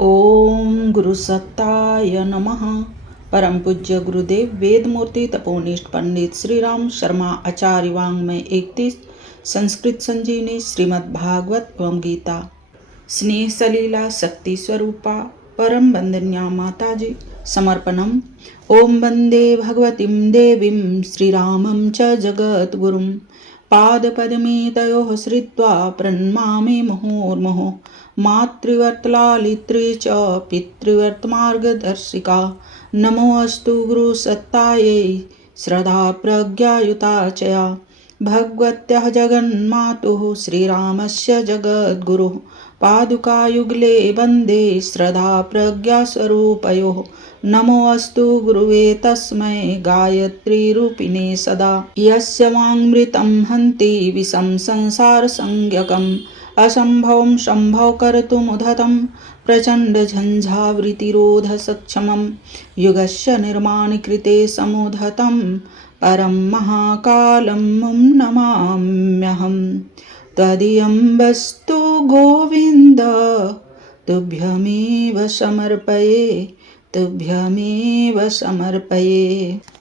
ओम गुरु सत्ताय नमः। परम पूज्य गुरुदेव वेदमूर्ति तपोनिष्ठ पंडित श्री राम शर्मा आचार्य वाङ्मय 31 संस्कृत संजीवनी श्रीमद् भागवत एवं गीता। स्नेह सलीला शक्ति स्वरूपा परम वंदन्या माताजी समर्पणम। ओम वंदे भगवतीं देवीं श्रीरामं च जगद्गुरुं पादपद्मे तयोः श्रित्वा प्रणमामि मुहुर्मुहुः। मातृवर्तलालित्री च पितृवर्तमार्गदर्शिका नमोऽस्तु गुरुसत्तायै श्रद्धा प्रज्ञायुता च या भगवत्यः जगन्मातुः श्रीरामस्य जगद्गुरुः पादुकायुगले वन्दे श्रद्धा प्रज्ञास्वरूपयोः। नमोऽस्तु गुरुवे तस्मै गायत्रीरूपिणे सदा यस्य वाङ्मृतं हन्ति विषं संसारसंज्ञकम् असम्भवं सम्भव कर्तुमुद्धतं प्रचण्डझञ्झावृत्तिरोधसक्षमं युगस्य निर्माणकृते समुद्धतं परं महाकालं मुं नमाम्यहम्। त्वदीयं वस्तु गोविन्द तुभ्यमेव समर्पये।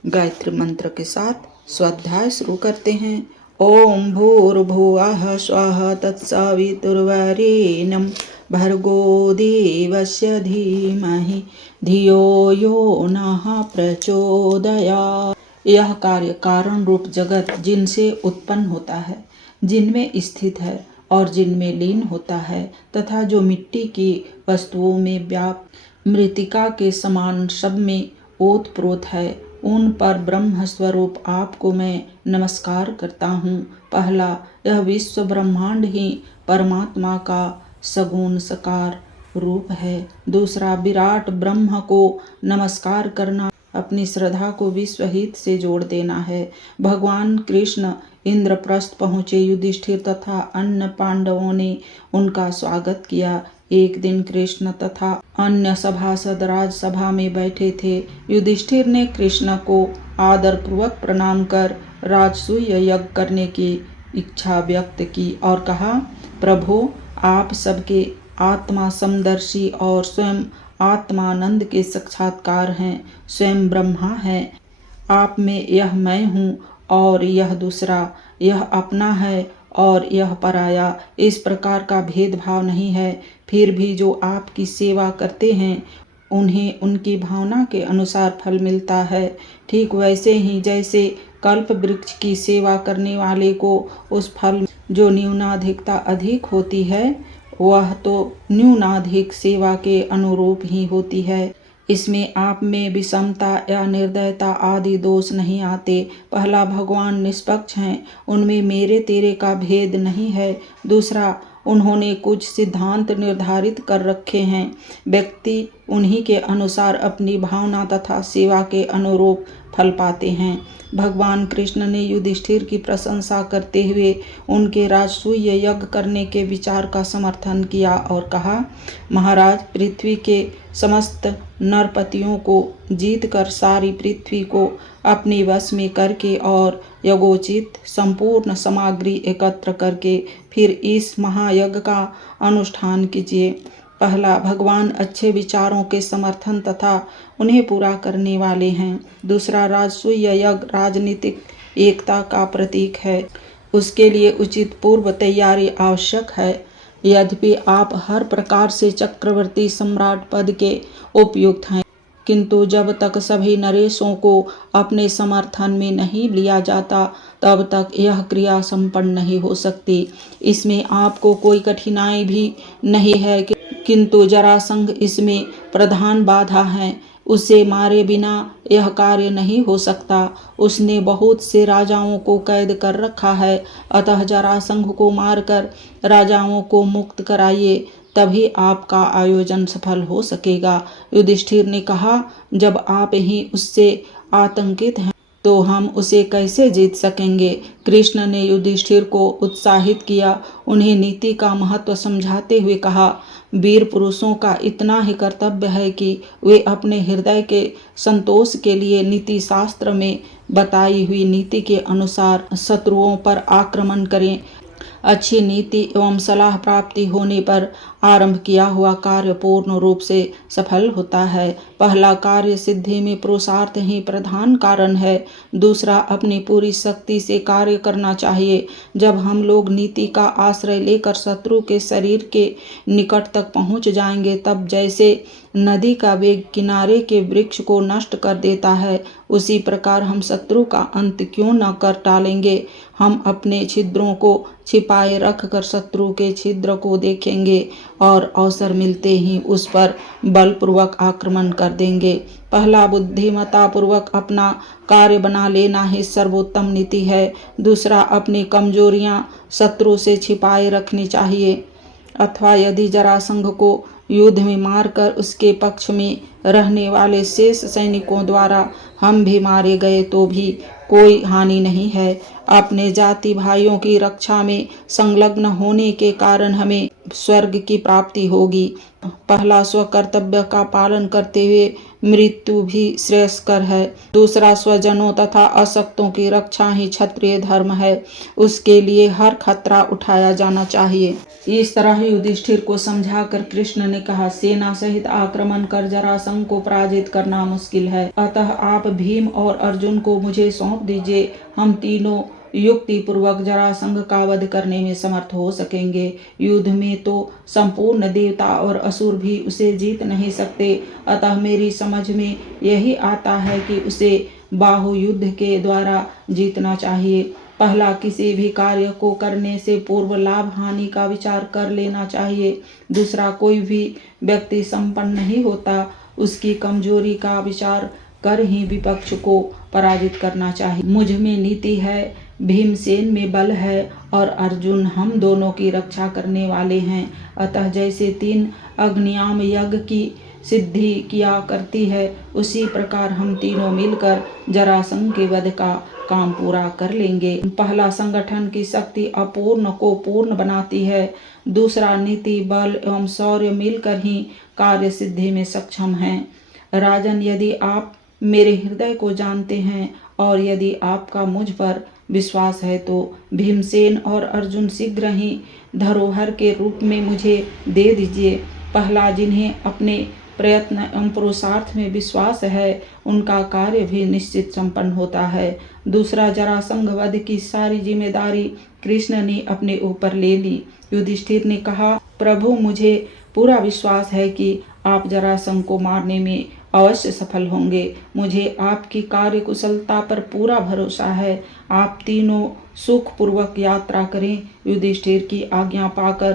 गायत्री मंत्र के साथ स्वाध्याय शुरू करते हैं। ओम भूर्भुवः स्वः तत्सवितुर्वरेण्यं भर्गो देवस्य धीमहि धियो यो नः प्रचोदयात्। यह कार्य कारण रूप जगत जिनसे उत्पन्न होता है, जिनमें स्थित है और जिनमें लीन होता है तथा जो मिट्टी की वस्तुओं में व्याप्त मृतिका के समान सब में ओतप्रोत है, उन पर ब्रह्म स्वरूप आपको मैं नमस्कार करता हूँ। पहला, यह विश्व ब्रह्मांड ही परमात्मा का सगुण साकार रूप है। दूसरा, विराट ब्रह्म को नमस्कार करना अपनी श्रद्धा को विश्वहित से जोड़ देना है। भगवान कृष्ण इंद्रप्रस्थ पहुँचे। युधिष्ठिर तथा अन्य पांडवों ने उनका स्वागत किया। एक दिन कृष्ण तथा अन्य सभासद राजसभा में बैठे थे। युधिष्ठिर ने कृष्ण को आदरपूर्वक प्रणाम कर राजसूय यज्ञ करने की इच्छा व्यक्त की और कहा, प्रभु, आप सबके आत्मा समदर्शी और स्वयं आत्मानंद के साक्षात्कार हैं। स्वयं ब्रह्मा है। आप में यह मैं हूँ और यह दूसरा, यह अपना है और यह पराया, इस प्रकार का भेदभाव नहीं है। फिर भी जो आपकी सेवा करते हैं उन्हें उनकी भावना के अनुसार फल मिलता है। ठीक वैसे ही जैसे कल्प वृक्ष की सेवा करने वाले को उस फल जो न्यूनाधिकता अधिक होती है वह तो न्यूनाधिक सेवा के अनुरूप ही होती है। इसमें आप में विषमता या निर्दयता आदि दोष नहीं आते। पहला, भगवान निष्पक्ष हैं, उनमें मेरे तेरे का भेद नहीं है। दूसरा, उन्होंने कुछ सिद्धांत निर्धारित कर रखे हैं। व्यक्ति उन्हीं के अनुसार अपनी भावना तथा सेवा के अनुरूप फल पाते हैं। भगवान कृष्ण ने युधिष्ठिर की प्रशंसा करते हुए उनके राजसूय यज्ञ करने के विचार का समर्थन किया और कहा, महाराज, पृथ्वी के समस्त नरपतियों को जीतकर सारी पृथ्वी को अपने वश में करके और यज्ञोचित संपूर्ण सामग्री एकत्र करके फिर इस महायज्ञ का अनुष्ठान कीजिए। पहला, भगवान अच्छे विचारों के समर्थन तथा उन्हें पूरा करने वाले हैं। दूसरा, राजसूय यज्ञ राजनीतिक एकता का प्रतीक है। उसके लिए उचित पूर्व तैयारी आवश्यक है। यद्यपि आप हर प्रकार से चक्रवर्ती सम्राट पद के उपयुक्त हैं, किंतु जब तक सभी नरेशों को अपने समर्थन में नहीं लिया जाता तब तक यह क्रिया संपन्न नहीं हो सकती। इसमें आपको कोई कठिनाई भी नहीं है, किंतु जरासंध इसमें प्रधान बाधा है। उसे मारे बिना यह कार्य नहीं हो सकता। उसने बहुत से राजाओं को कैद कर रखा है, अतः जरासंध को मारकर राजाओं को मुक्त कराइए, तभी आपका आयोजन सफल हो सकेगा। युधिष्ठिर ने कहा, जब आप ही उससे आतंकित हैं तो हम उसे कैसे जीत सकेंगे। कृष्ण ने युधिष्ठिर को उत्साहित किया। उन्हें नीति का महत्व समझाते हुए कहा, वीर पुरुषों का इतना ही कर्तव्य है कि वे अपने हृदय के संतोष के लिए नीति शास्त्र में बताई हुई नीति के अनुसार शत्रुओं पर आक्रमण करें। अच्छी नीति एवं सलाह प्राप्ति होने पर आरंभ किया हुआ कार्य पूर्ण रूप से सफल होता है। पहला कार्य सिद्धि में पुरुषार्थ ही प्रधान कारण है। दूसरा, अपनी पूरी शक्ति से कार्य करना चाहिए। जब हम लोग नीति का आश्रय लेकर शत्रु के शरीर के निकट तक पहुंच जाएंगे, तब जैसे नदी का वेग किनारे के वृक्ष को नष्ट कर देता है, उसी प्रकार हम शत्रु का अंत क्यों न कर डालेंगे। हम अपने छिद्रों को छिपाए रखकर शत्रु के छिद्र को देखेंगे और अवसर मिलते ही उस पर बलपूर्वक आक्रमण कर देंगे। पहला, बुद्धिमत्ता पूर्वक अपना कार्य बना लेना ही सर्वोत्तम नीति है। दूसरा, अपनी कमजोरियां शत्रु से छिपाए रखनी चाहिए, अथवा यदि जरासंध को युद्ध में मारकर उसके पक्ष में रहने वाले शेष सैनिकों द्वारा हम भी मारे गए तो भी कोई हानि नहीं है। अपने जाति भाइयों की रक्षा में संलग्न होने के कारण हमें स्वर्ग की प्राप्ति होगी। पहला, स्वकर्तव्य का पालन करते हुए मृत्यु भी श्रेयस्कर है। दूसरा, स्वजनों तथा अशक्तों की रक्षा ही क्षत्रिय धर्म है। उसके लिए हर खतरा उठाया जाना चाहिए। इस तरह युधिष्ठिर को समझाकर कृष्ण ने कहा, सेना सहित आक्रमण कर जरासंध को पराजित करना मुश्किल है, अतः आप भीम और अर्जुन को मुझे सौंप दीजिए। हम तीनों युक्ति पूर्वक जरासंध का वध करने में समर्थ हो सकेंगे। युद्ध में तो संपूर्ण देवता और असुर भी उसे जीत नहीं सकते, अतः मेरी समझ में यही आता है कि उसे बाहु युद्ध के द्वारा जीतना चाहिए। पहला, किसी भी कार्य को करने से पूर्व लाभ हानि का विचार कर लेना चाहिए। दूसरा, कोई भी व्यक्ति संपन्न नहीं होता, उसकी कमजोरी का विचार कर ही विपक्ष को पराजित करना चाहिए। मुझ में नीति है, भीमसेन में बल है और अर्जुन हम दोनों की रक्षा करने वाले हैं। अतः जैसे 3 अग्नियाम यज्ञ की सिद्धि किया करती है, उसी प्रकार हम तीनों मिलकर जरासंध के वध का काम पूरा कर लेंगे। पहला, संगठन की शक्ति अपूर्ण को पूर्ण बनाती है। दूसरा, नीति, बल एवं शौर्य मिलकर ही कार्य सिद्धि में सक्षम हैं। राजन, यदि आप मेरे हृदय को जानते हैं और यदि आपका मुझ पर विश्वास है तो भीमसेन और अर्जुन शीघ्र ही धरोहर के रूप में मुझे दे दीजिए। पहला, जिन्हें अपने प्रयत्न एवं पुरुषार्थ में विश्वास है, उनका कार्य भी निश्चित संपन्न होता है। दूसरा, जरासंध वध की सारी जिम्मेदारी कृष्ण ने अपने ऊपर ले ली। युधिष्ठिर ने कहा, प्रभु, मुझे पूरा विश्वास है कि आप जरासंध को मारने में अवश्य सफल होंगे। मुझे आपकी कार्य कुशलता पर पूरा भरोसा है। आप तीनों सुखपूर्वक यात्रा करें। युधिष्ठिर की आज्ञा पाकर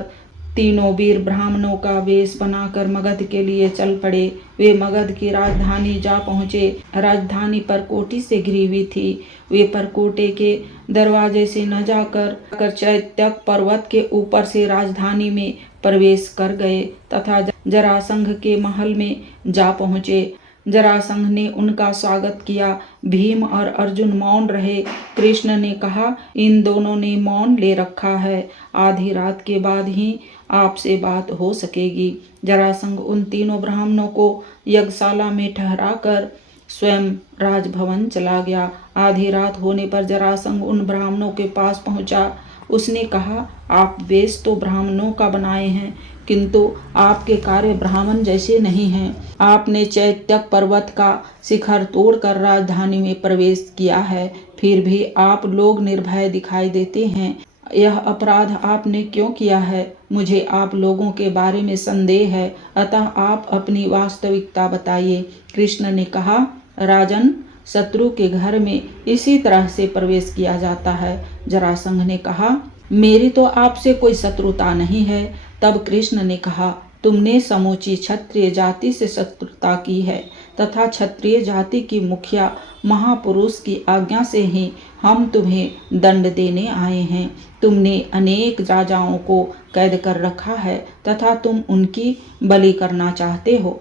तीनों वीर ब्राह्मणों का वेश बनाकर मगध के लिए चल पड़े। वे मगध की राजधानी जा पहुँचे। राजधानी परकोटी से घिरी हुई थी। वे परकोटे के दरवाजे से न जाकर चैत्यक पर्वत के ऊपर से राजधानी में प्रवेश कर गए तथा जरासंध के महल में जा पहुँचे। जरासंध ने उनका स्वागत किया। भीम और अर्जुन मौन रहे। कृष्ण ने कहा, इन दोनों ने मौन ले रखा है, आधी रात के बाद ही आपसे बात हो सकेगी। जरासंध उन तीनों ब्राह्मणों को यज्ञशाला में ठहराकर स्वयं राजभवन चला गया। आधी रात होने पर जरासंध उन ब्राह्मणों के पास पहुंचा। उसने कहा, आप वेश तो ब्राह्मणों का बनाए हैं, किंतु आपके कार्य ब्राह्मण जैसे नहीं हैं। आपने चैत्यक पर्वत का शिखर तोड़कर राजधानी में प्रवेश किया है, फिर भी आप लोग निर्भय दिखाई देते हैं। यह अपराध आपने क्यों किया है? मुझे आप लोगों के बारे में संदेह है, अतः आप अपनी वास्तविकता बताइए। कृष्ण ने कहा, राजन, शत्रु के घर में इसी तरह से प्रवेश किया जाता है। जरासंध ने कहा, मेरी तो आपसे कोई शत्रुता नहीं है। तब कृष्ण ने कहा, तुमने समूची क्षत्रिय जाति से शत्रुता की है तथा क्षत्रिय जाति की मुखिया महापुरुष की आज्ञा से ही हम तुम्हें दंड देने आए हैं। तुमने अनेक राजाओं को कैद कर रखा है तथा तुम उनकी बलि करना चाहते हो।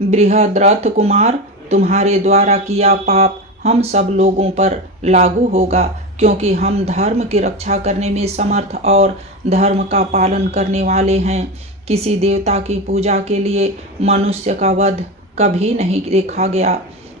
बृहद्रथ कुमार, तुम्हारे द्वारा किया पाप हम सब लोगों पर लागू होगा, क्योंकि हम धर्म की रक्षा करने में समर्थ और धर्म का पालन करने वाले हैं। किसी देवता की पूजा के लिए मनुष्य का वध कभी नहीं देखा गया।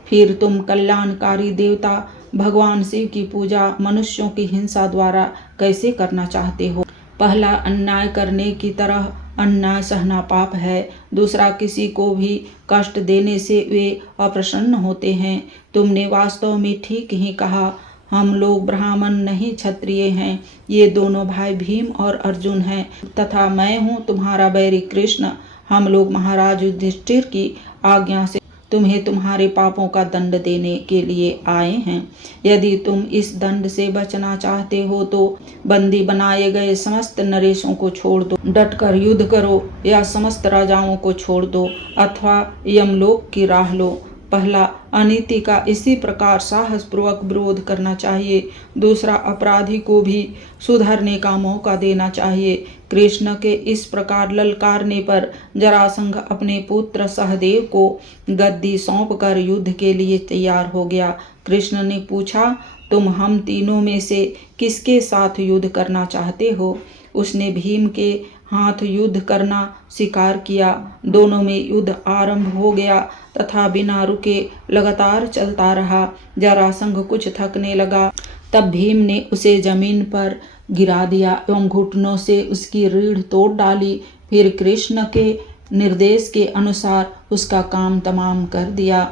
फिर तुम कल्याणकारी देवता भगवान शिव की पूजा मनुष्यों की हिंसा द्वारा कैसे करना चाहते हो? पहला अन्याय करने की तरह अन्याय सहना पाप है। दूसरा किसी को भी कष्ट देने से वे अप्रसन्न होते हैं। तुमने वास्तव में ठीक ही कहा। हम लोग ब्राह्मण नहीं क्षत्रिय हैं। ये दोनों भाई भीम और अर्जुन हैं तथा मैं हूँ तुम्हारा बैरी कृष्ण। हम लोग महाराज युधिष्ठिर की आज्ञा से तुम्हें तुम्हारे पापों का दंड देने के लिए आए हैं। यदि तुम इस दंड से बचना चाहते हो तो बंदी बनाए गए समस्त नरेशों को छोड़ दो, डटकर युद्ध करो या समस्त राजाओं को छोड़ दो अथवा यमलोक की राह लो। पहला, अनीति का इसी प्रकार साहसपूर्वक विरोध करना चाहिए। दूसरा, अपराधी को भी सुधरने का मौका देना चाहिए। कृष्ण के इस प्रकार ललकारने पर जरासंध अपने पुत्र सहदेव को गद्दी सौंपकर युद्ध के लिए तैयार हो गया। कृष्ण ने पूछा, तुम हम तीनों में से किसके साथ युद्ध करना चाहते हो? उसने भीम के हाथ युद्ध करना स्वीकार किया। दोनों में युद्ध आरंभ हो गया तथा बिना रुके लगातार चलता रहा। जरासंध कुछ थकने लगा तब भीम ने उसे जमीन पर गिरा दिया एवं घुटनों से उसकी रीढ़ तोड़ डाली। फिर कृष्ण के निर्देश के अनुसार उसका काम तमाम कर दिया।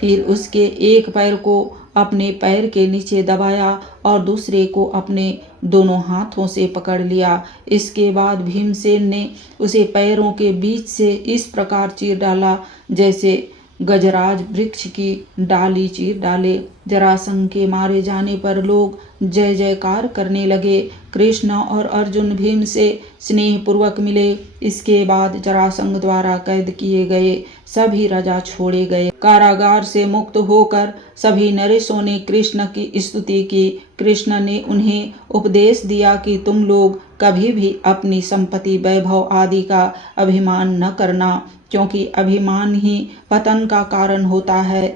फिर उसके एक पैर को अपने पैर के नीचे दबाया और दूसरे को अपने दोनों हाथों से पकड़ लिया। इसके बाद भीमसेन ने उसे पैरों के बीच से इस प्रकार चीर डाला जैसे गजराज वृक्ष की डाली चीर डाले। जरासंध के मारे जाने पर लोग जय जयकार करने लगे। कृष्ण और अर्जुन भीम से स्नेह पूर्वक मिले। इसके बाद जरासंध द्वारा कैद किए गए सभी राजा छोड़े गए। कारागार से मुक्त होकर सभी नरेशों ने कृष्ण की स्तुति की। कृष्ण ने उन्हें उपदेश दिया कि तुम लोग कभी भी अपनी संपत्ति वैभव आदि का अभिमान न करना, क्योंकि अभिमान ही पतन का कारण होता है।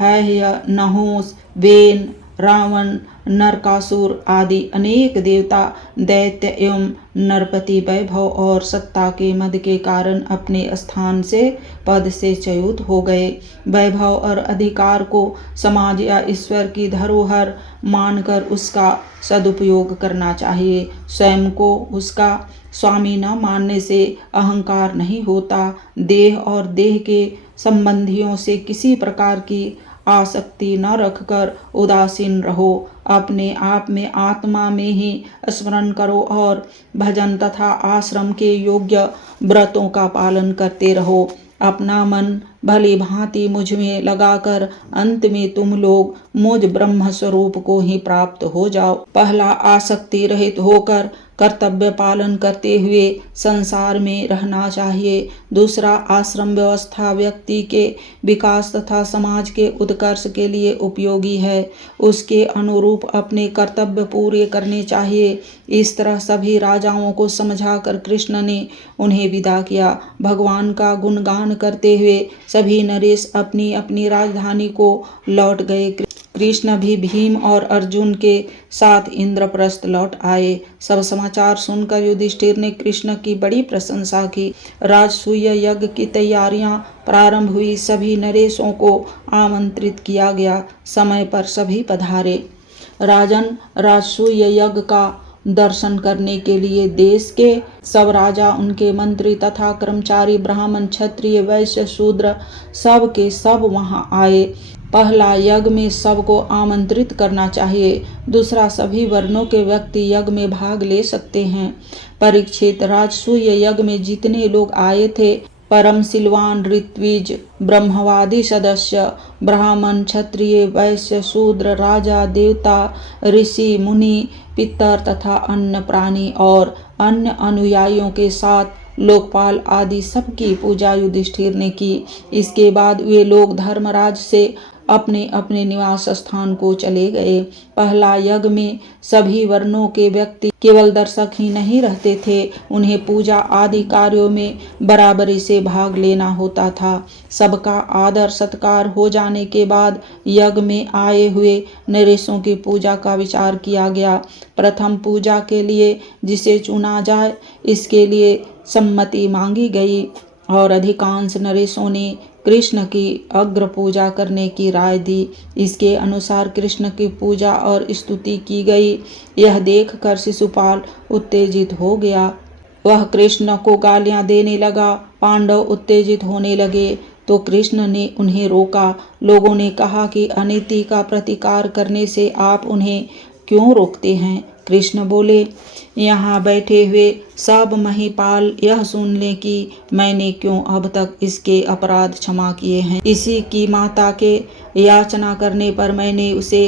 यह नहुस, वेन, रावण, नरकासुर आदि अनेक देवता, दैत्य एवं नरपति वैभव और सत्ता के मद के कारण अपने स्थान से पद से च्युत हो गए। वैभव और अधिकार को समाज या ईश्वर की धरोहर मानकर उसका सदुपयोग करना चाहिए। स्वयं को उसका स्वामी न मानने से अहंकार नहीं होता। देह और देह के संबंधियों से किसी प्रकार की आसक्ति न रखकर उदासीन रहो। अपने आप में आत्मा में ही स्मरण करो और भजन तथा आश्रम के योग्य व्रतों का पालन करते रहो। अपना मन भली भांति मुझ में लगाकर अंत में तुम लोग मुझ ब्रह्म स्वरूप को ही प्राप्त हो जाओ। पहला, आसक्ति रहित होकर कर्तव्य पालन करते हुए संसार में रहना चाहिए। दूसरा, आश्रम व्यवस्था व्यक्ति के विकास तथा समाज के उत्कर्ष के लिए उपयोगी है। उसके अनुरूप अपने कर्तव्य पूरे करने चाहिए। इस तरह सभी राजाओं को समझाकर कृष्ण ने उन्हें विदा किया। भगवान का गुणगान करते हुए सभी नरेश अपनी अपनी राजधानी को लौट गए। कृष्ण भी भीम और अर्जुन के साथ इंद्रप्रस्थ लौट आए। सब समाचार सुनकर युधिष्ठिर ने कृष्ण की बड़ी प्रशंसा की। राजसूय यज्ञ की तैयारियां प्रारंभ हुई। सभी नरेशों को आमंत्रित किया गया। समय पर सभी पधारे। राजन, राजसूय यज्ञ का दर्शन करने के लिए देश के सब राजा, उनके मंत्री तथा कर्मचारी, ब्राह्मण, क्षत्रिय, वैश्य, शूद्र सब के सब वहां आए। पहला, यज्ञ में सबको आमंत्रित करना चाहिए। दूसरा, सभी वर्णों के व्यक्ति यज्ञ में भाग ले सकते हैं। परीक्षित, राजसूय यज्ञ में जितने लोग आए थे, परम सिलवान, ऋत्विज, ब्रह्मवादी सदस्य, ब्राह्मण, क्षत्रिय, वैश्य, शूद्र, राजा, देवता, ऋषि, मुनि, पितर तथा अन्य प्राणी और अन्य अनुयायियों के साथ लोकपाल आदि सबकी पूजा युधिष्ठिर ने की। इसके बाद वे लोग धर्मराज से अपने अपने निवास स्थान को चले गए। पहला यज्ञ में सभी वर्णों के व्यक्ति केवल दर्शक ही नहीं रहते थे, उन्हें पूजा आदि कार्यों में बराबरी से भाग लेना होता था। सबका आदर सत्कार हो जाने के बाद यज्ञ में आए हुए नरेशों की पूजा का विचार किया गया। प्रथम पूजा के लिए जिसे चुना जाए इसके लिए सम्मति मांगी गई और अधिकांश नरेशों ने कृष्ण की अग्र पूजा करने की राय दी। इसके अनुसार कृष्ण की पूजा और स्तुति की गई। यह देखकर शिशुपाल उत्तेजित हो गया। वह कृष्ण को गालियां देने लगा। पांडव उत्तेजित होने लगे तो कृष्ण ने उन्हें रोका। लोगों ने कहा कि अनीति का प्रतिकार करने से आप उन्हें क्यों रोकते हैं? कृष्ण बोले, यहाँ बैठे हुए सब महिपाल यह सुन लें कि मैंने क्यों अब तक इसके अपराध क्षमा किए हैं। इसी की माता के याचना करने पर मैंने उसे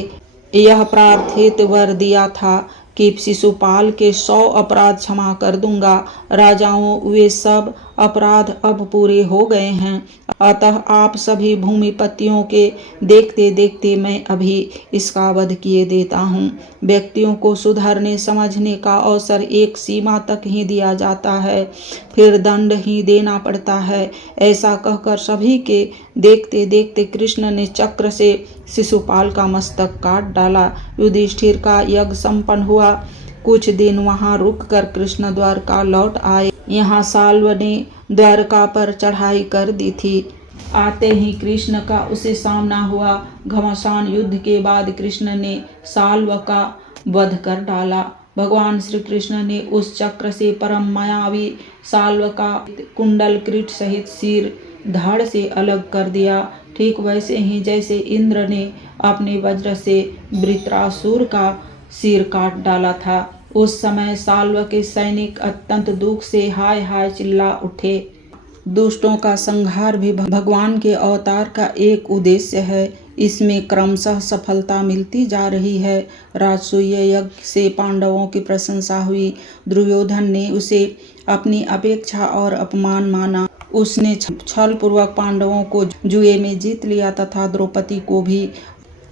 यह प्रार्थित वर दिया था कि शिशुपाल के 100 अपराध क्षमा कर दूंगा। राजाओं, वे सब अपराध अब पूरे हो गए हैं, अतः आप सभी भूमिपतियों के देखते देखते मैं अभी इसका वध किए देता हूँ। व्यक्तियों को सुधरने समझने का अवसर एक सीमा तक ही दिया जाता है, फिर दंड ही देना पड़ता है। ऐसा कहकर सभी के देखते देखते कृष्ण ने चक्र से शिशुपाल का मस्तक काट डाला। युधिष्ठिर का यज्ञ संपन्न हुआ। कुछ दिन वहां रुककर कृष्ण द्वारका लौट आए। यहाँ साल्व ने द्वारका पर चढ़ाई कर दी थी। आते ही कृष्ण का उसे सामना हुआ। घमासान युद्ध के बाद कृष्ण ने साल्व का वध कर डाला। भगवान श्री कृष्ण ने उस चक्र से परम मायावी साल्व का कुंडल किरीट सहित सिर धड़ से अलग कर दिया। ठीक वैसे ही जैसे इंद्र ने अपने वज्र से वृत्रासुर का सिर काट डाला था। उस समय साल्व के सैनिक अत्यंत दुख से हाय हाय चिल्ला उठे। दुष्टों का संहार भी भगवान के अवतार का एक उद्देश्य है। इसमें क्रमशः सफलता मिलती जा रही है। राजसूय यज्ञ से पांडवों की प्रशंसा हुई। दुर्योधन ने उसे अपनी अपेक्षा और अपमान माना। उसने छल पूर्वक पांडवों को जुए में जीत लिया तथा द्रौपदी को भी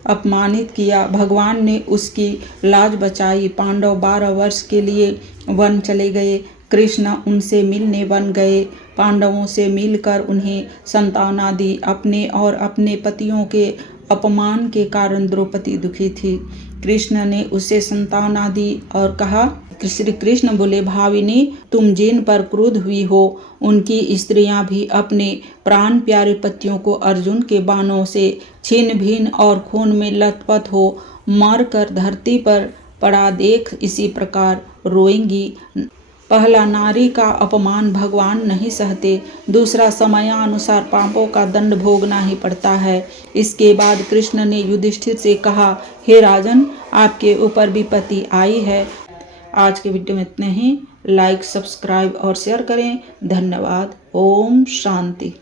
अपमानित किया। भगवान ने उसकी लाज बचाई। पांडव 12 वर्ष के लिए वन चले गए। कृष्ण उनसे मिलने वन गए। पांडवों से मिलकर उन्हें सांत्वना दी। अपने और अपने पतियों के अपमान के कारण द्रौपदी दुखी थी। कृष्ण ने उसे सांत्वना दी और कहा, श्री कृष्ण बोले, भाविनी, तुम जिन पर क्रुद्ध हुई हो उनकी स्त्रियां भी अपने प्राण प्यारे पतियों को अर्जुन के बाणों से छिन्न भिन्न और खून में लथपथ हो मर कर धरती पर पड़ा देख इसी प्रकार रोएंगी। पहला, नारी का अपमान भगवान नहीं सहते। दूसरा, समयानुसार पापों का दंड भोगना ही पड़ता है। इसके बाद कृष्ण ने युधिष्ठिर से कहा, हे राजन, आपके ऊपर विपत्ति आई है। आज के वीडियो में इतने ही। लाइक, सब्सक्राइब और शेयर करें। धन्यवाद। ओम शांति।